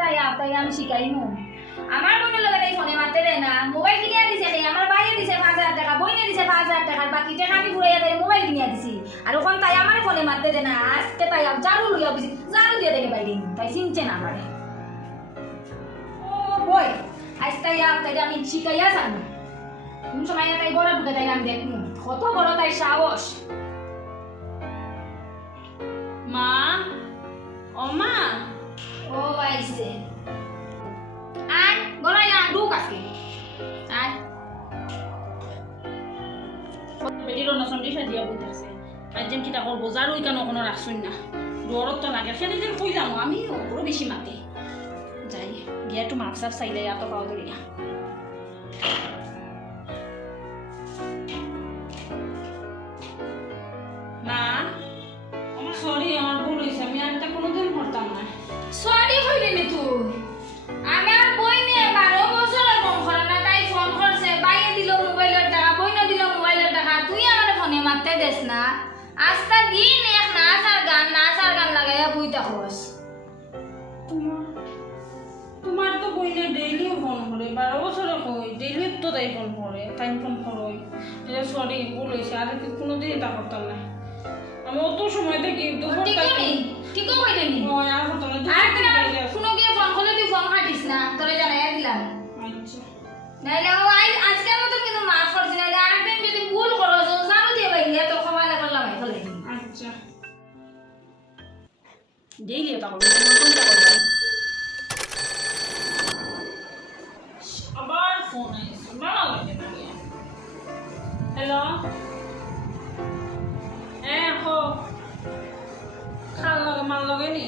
তাই তাই আমি শিখাইমু আমার বোনের লগে তাই ফোনে মারতে দেয় না মোবাইল কিনিয়া দিছে সেই আমার বাইরে দিছে 5000 টাকা বইনে দিছে 5000 টাকা বাকি টাকা আমি ঘুরাইয়া তাই মোবাইল কিনিয়া দিছি আর ওখান তাই আমার ফোনে মারতে দেয় না আজকে তাই জারু লইয়া দিছি জারু দিয়ে দেখে বাইরে তাই চিনছে না আমারে ও বই আজ তাই আমি শিখাইয়া জানি কোন সময় তাই বড় ঢুকে তাই আমি দেখবো কত বড় তাই সাহস মা ও মা ও আইছে আর গলায়া ঢুক আজকে আর বেটির অনসন্ডি সাজিয়া বইতেছে আজকে কিতা করবো যার ওই কেন কোনো রাখছুন না ডরত তো লাগে সেদিন যেন কই যাবো আমি ওপরও বেশি মাতে যাই গিয়ে একটু মাপ সাপ চাইলে এত পাওয়া ধরি না মা আমার সরি আমার ভুল হয়েছে আমি আর এটা কোনোদিন করতাম না সরি হইলি নি তুই আমার বইনে 12 বছর ফোন করে না তাই ফোন করছে বাইরে দিল মোবাইলের টাকা বইনে দিল মোবাইলের টাকা তুই আমার ফোনে মারতে দেস না আজটা দিন এক নাচ আর গান লাগাইয়া বইটা খোস তোমার তো বইনে ডেইলি ফোন করে 12 বছরে কই ডেইলি তো তাই ফোন করে টাইম ফোন করোই এটা সরি ভুল হয়েছে আর কোনোদিন এটা করতাম না আমি অত সময় থেকে ঠিকও কইলে নি আর করতাম না আর তোরা শুনো গিয়ে ফোন করলে তুই ফোন কাটিস না তোরে জানাইয়া দিলাম আচ্ছা নাইলে ও আজকের মতো কিন্তু মাফ করছি নাইলে আরেকদিন যদি ভুল করো জানো দিয়ে বাইরে তোর ক্ষমা লাগলাম ফেলে আচ্ছা ডেইলি এটা করবো কোনটা করবো আবার ফোন আইছে ভালো লাগে না হ্যালো হো খাল লগে মাল লগে নি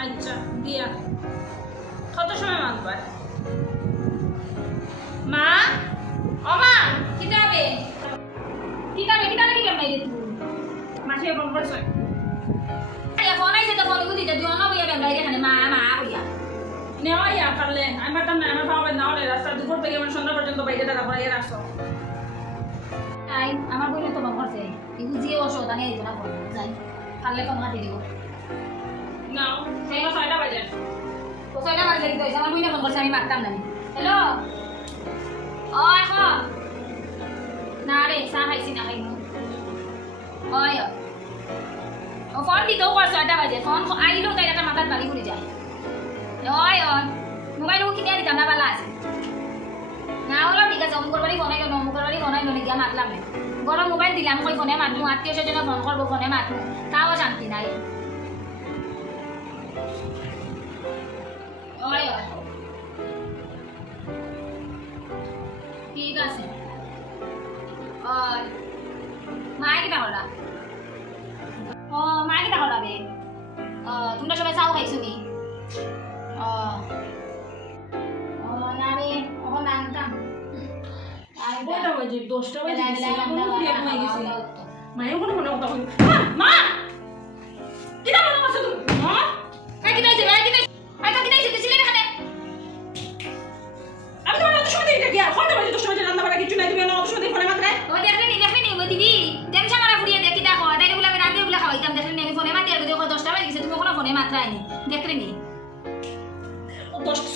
আচ্ছা দিয়া কত সময় মানবার মা ও মা কিতাবে কি করবে তুই মাঠে ফোন করছে আয়া ফোন আইছে তো ফোন দিতে তুই অন্য বইয়া বেঙ্গাই এখানে মা কইয়া নেওয়া ইয়া পারলে আমি পারতাম না আমার বাবা নাও রে রাস্তা দুপুর থেকে আমার সন্ধ্যা পর্যন্ত বাইরে থাকা পড়াইয়া রাখছো তাই আমার বইনে তো ফোন করছে ইগু জিয়ে বসো তানে দিত না ফোন যাই পারলে ফোন কাটি দিব নাও সেই 6টা বাজে কোথায়টা বাজে কি হইছে আমার বইনে ফোন করছে আমি মারতাম না হ্যালো ও এখন না রে চা খাইছি না খাইমু ওই ও ফোন দিতেও করছে 6টা বাজে ফোন আইলো তাই একটা মাথার বালি ঘুরে যায় ওই মোবাইল কিনে দিতাম না বালা আছে না হলো ঠিক আছে অমুকের বাড়ি ফোন আইলো অমুকের বাড়ি ফোন আইলো গিয়া মাতলাম না গরম মোবাইল দিলাম কই ফোনে মাতলু আত্মীয় স্বজন ফোন করবো ফোনে মাতলু তাও শান্তি নাই ওই ঠিক আছে ওই মায়ে কিটা করলা ও মায়ে কিটা করলা বে তোমরা সবাই চাও খাইছো নি না রে এখন আনতাম কয়টা বাজে 10টা বাজে মায়ের কোনো মনে কথা বলি মা কিটা মনে করছো তুমি মা আই কিটা আছে আই কিটা আছে ছিলে এখানে আমি তো অত সময় দেখি আর কয়টা বাজে 10টা বাজে রান্না করা কিছু নাই তুমি অত সময় ফোনে মাত্রা ও দেখেনি ও দিদি দেখছ মারা ফুরিয়ে দেখি দেখো তাই বলে আমি রাতে বলে খাওয়াইতাম দেখেনি আমি ফোনে মাতি আর দেখো 10টা বাজে গেছে তুমি কোনো ফোনে মাত্রা আইনি দেখরেনি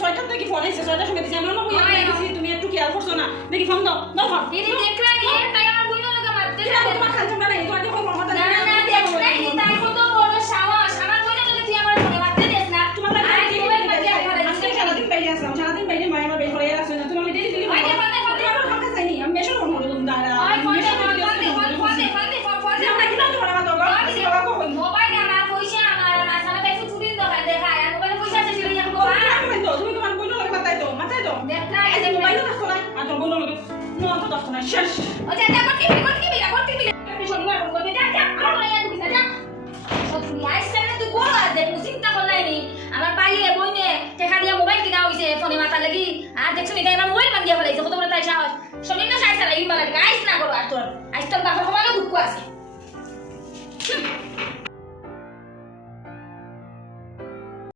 6টা থেকে ফোন আইছে 6টার সময় দিছি আমি অন্য বইয়া গেছি তুমি একটু খেয়াল করছো না দেখি ফোন দাও ফোন দিদি দেখরানি তাই আমার বইনো লাগা মারতে তোমার খান চামড়া নাই তোমার ফোন কথা না দেখরানি তাই কত বড় সাহস আমার বইনো লাগা তুই আমার ফোনে মারতে দেস না তোমার লাগে কি মোবাইল বাকি আছে সারাদিন বাইরে আসলাম সারাদিন বাইরে মায়ের বাইরে করে আসছো না তুমি ডেলি ডেলি ওই দেখো আমার কথা চাইনি আমি মেশো ফোন করে তুমি দাঁড়া ওই ফোন আমরা কি না তোমার কথা বলো আমি বাবা কো কই মোবাইল আমার পয়সা আমার মাসালা তাই ছুটির দোকান দেখায় আর মোবাইলে পয়সা আছে ছিল যাবো তুমি তোমার বইনো লাগে মাথায় তো দেখরানি এই মোবাইল তো না আর তোমার বইনো লাগে নো তো দেখো না শেষ ও যা করতে আমি শনিবার ফোন করতে যা আমার বলে যা তুমি যা সব শুনি আইছে না তুই বল আর দেখ চিন্তা করলাই নি আমার বাইরে বইনে টাকা দিয়া মোবাইল কিনা হইছে ফোনে মাথা লাগি আর দেখছ নি আমার মোবাইল ভাঙিয়া ফেলাইছে কত বড় তাই সাহস শনির না সাইসা লাগি বালা আইস না করো আর তোর আইস তোর বাপের সমাজও দুঃখ আছে